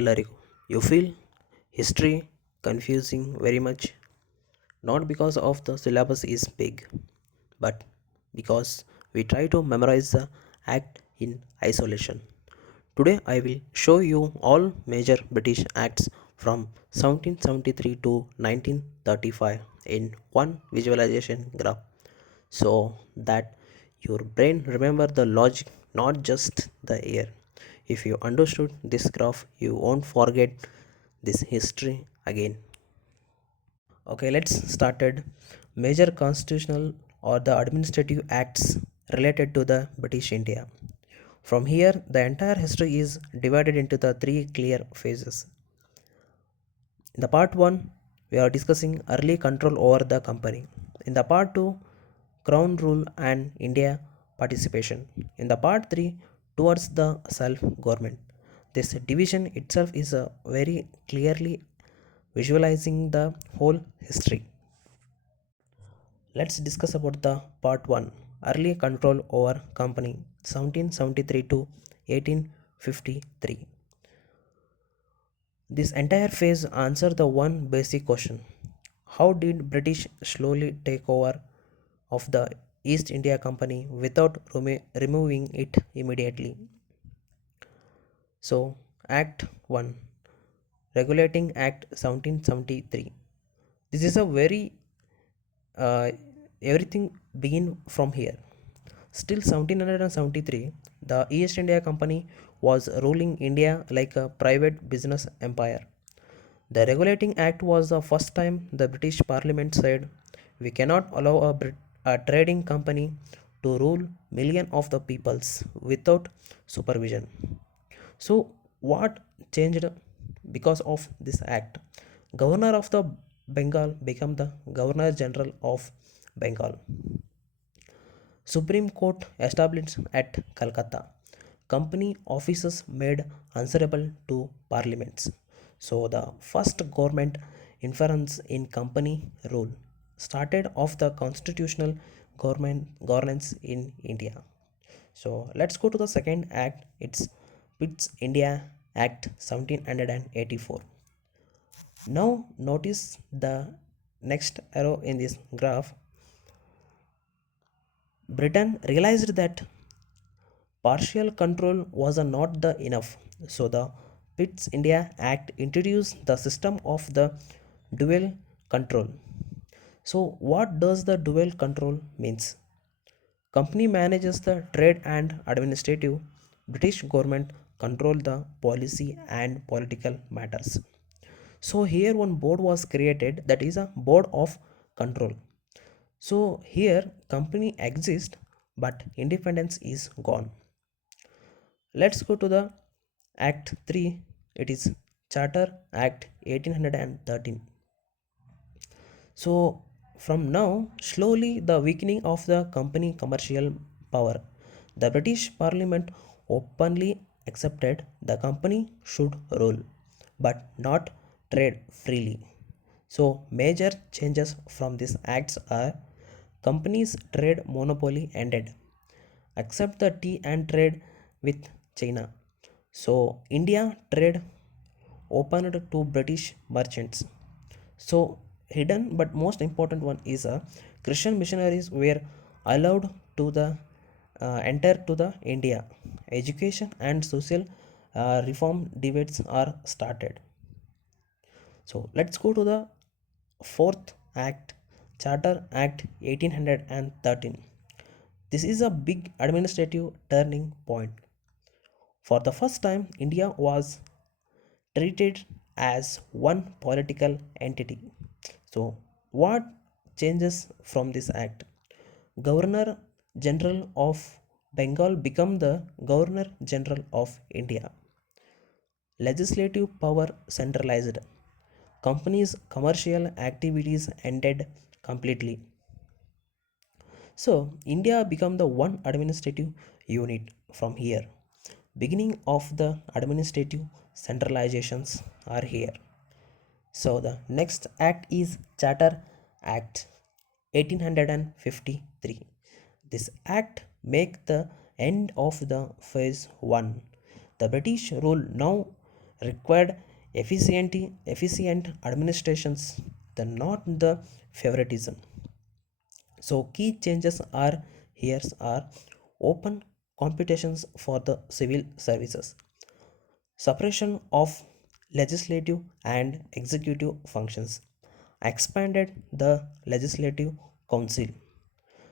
ಎಲ್ಲರಿಗೂ. You feel history confusing very much, not because of the syllabus is big, but because we try to memorize the act in isolation. Today I will show you all major British acts from 1773 to 1935 in one visualization graph, so that your brain remember the logic, not just the year. If you understood this graph, you won't forget this history again. Okay, let's started. Major constitutional or the administrative acts related to the British India. From here, the entire history is divided into the three clear phases. In the part 1, we are discussing early control over the company. In the part 2, crown rule and India participation. In the part 3, towards the self government. This division itself is a very clearly visualizing the whole history. Let's discuss about the part 1, early control over company 1773 to 1853. This entire phase answers the one basic question: how did British slowly take over of the East India Company without removing it immediately? So, Act 1, Regulating Act 1773. This is a very uh, everything begin from here. Still 1773, the East India Company was ruling India like a private business empire. The Regulating Act was the first time the British Parliament said we cannot allow a trading company to rule millions of the peoples without supervision. So, what changed because of this act? Governor of the Bengal became the Governor General of Bengal. Supreme Court established at Calcutta. Company offices made answerable to parliaments. So the first government inference in company rule started off the constitutional government governance in India. So let's go to the second act. It's Pitt's India Act 1784. Now notice the next arrow in this graph. Britain realized that partial control was not the enough. So the Pitt's India Act introduced the system of the dual control. So what does the dual control means? Company manages the trade and administrative. British government control the policy and political matters. So here one board was created, that is a board of control. So here company exists but independence is gone. Let's go to the Act 3. It is Charter Act 1813. So from now, slowly the weakening of the company commercial power. The British Parliament openly accepted the company should rule, but not trade freely. So major changes from these acts are: companies trade monopoly ended, except the tea and trade with China. So India trade opened to British merchants. So hidden but most important one is Christian missionaries were allowed to the enter to the India. Education and social reform debates are started. So let's go to the fourth act, Charter Act 1813. This is a big administrative turning point. For the first time, India was treated as one political entity. So, what changes from this act? Governor General of Bengal become the Governor General of India. Legislative power centralized. Companies' commercial activities ended completely. So, India became the one administrative unit from here. Beginning of the administrative centralizations are here. So, the next act is Charter Act 1853. This act make the end of the phase 1. The British rule now required efficient administrations, the not the favoritism. So key changes are here are open competitions for the civil services, separation of legislative and executive functions, expanded the legislative council.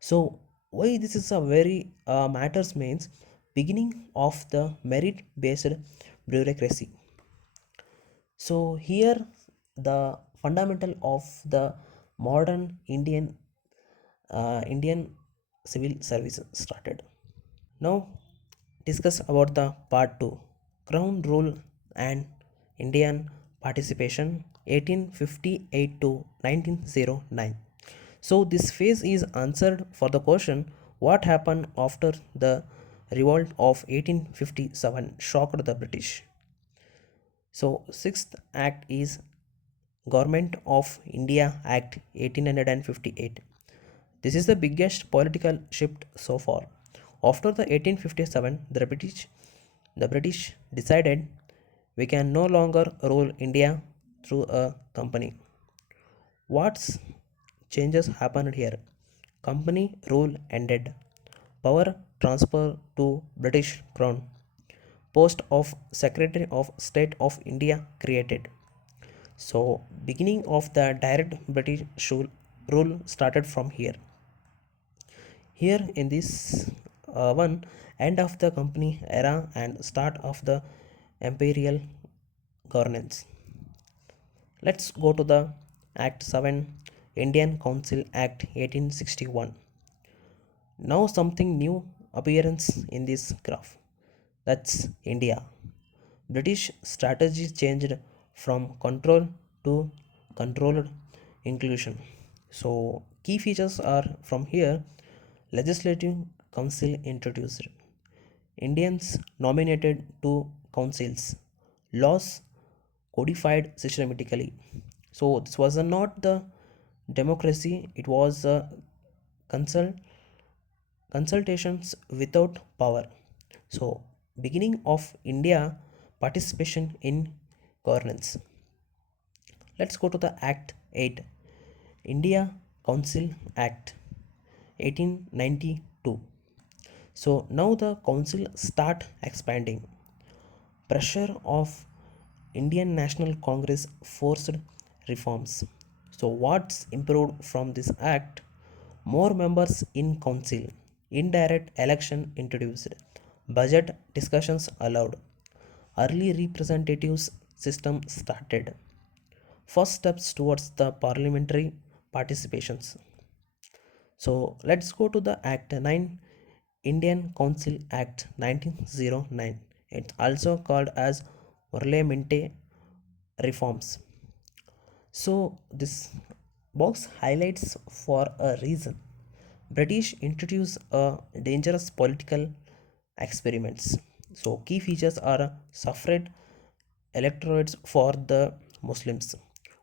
So why this is a very matters means beginning of the merit based bureaucracy. So here the fundamental of the modern Indian civil service started. Now discuss about the part 2, crown rule and Indian participation 1858 to 1909. So this phase is answered for the question what happened after the revolt of 1857 shocked the British. So sixth act is Government of India Act 1858. This is the biggest political shift so far. After the 1857, the British decided we can no longer rule India through a company. What changes happened here? Company rule ended. Power transfer to British Crown. Post of Secretary of State of India created. So beginning of the direct British rule started from here. Here in this one, end of the company era and start of the imperial governance. Let's go to the Act 7, Indian Council Act 1861. Now something new appearance in this graph. That's India. British strategy changed from control to controlled inclusion. So key features are from here. Legislative Council introduced. Indians nominated two councils. Laws codified systematically. So this was not the democracy, it was a consult consultations without power. So beginning of India participation in governance. Let's go to the Act 8, India Council Act 1892. So now the council start expanding. Pressure of Indian National Congress forced reforms. So what's improved from this act? More members in council, indirect election introduced, budget discussions allowed, early representatives system started. First steps towards the parliamentary participations. So let's go to the Act 9, Indian Council Act 1909. It's also called as Parliamentary Reforms. So this box highlights for a reason. British introduced a dangerous political experiments. So key features are suffrage electorates for the Muslims.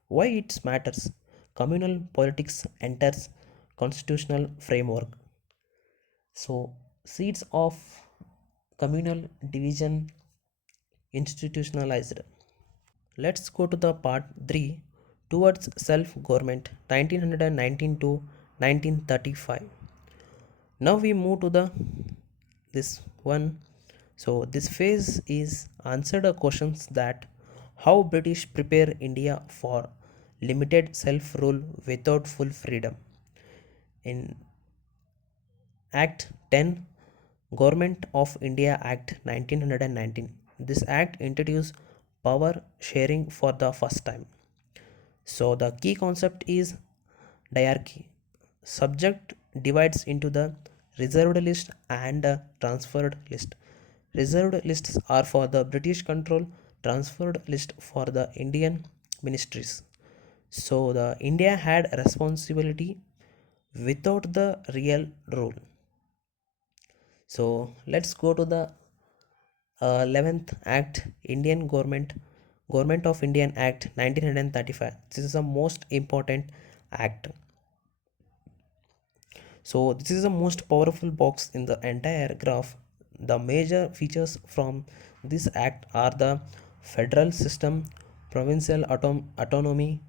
Why it matters? Communal politics enters constitutional framework. So seeds of communal division institutionalized. Let's go to the part 3 towards self government 1919 to 1935. Now we move to the this one. So this phase is answered a questions that how British prepare India for limited self rule without full freedom. In Act 10, Government of India Act 1919. This act introduced power sharing for the first time. So the key concept is diarchy. Subject divides into the reserved list and a transferred list. Reserved lists are for the British control, transferred list for the Indian ministries. So the India had responsibility without the real rule. So let's go to the 11th Act, Government of Indian Act 1935. This is the most important act. So this is the most powerful box in the entire graph. The major features from this act are the federal system, provincial autonomy,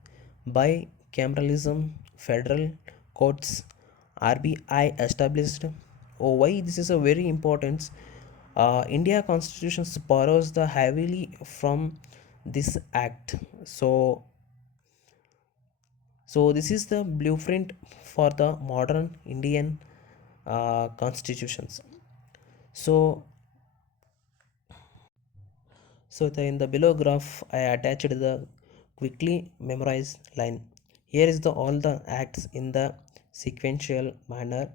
bicameralism, federal courts, RBI established. Oh, why this is a very important. India Constitution borrows the heavily from this act. So this is the blueprint for the modern Indian constitutions. So in the below graph, I attached the quickly memorized line. Here is the all the acts in the sequential manner.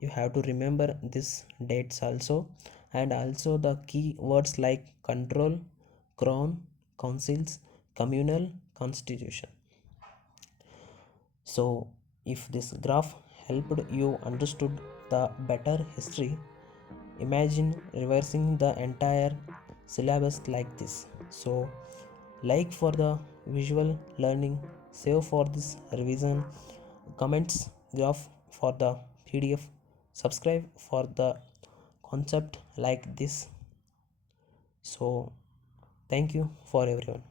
You have to remember these dates also, and also the key words like control, crown, councils, communal, constitution. So if this graph helped you understood the better history, imagine reversing the entire syllabus like this. So like for the visual learning, save for this revision, comments graph for the PDF, subscribe for the concept like this. So thank you for everyone.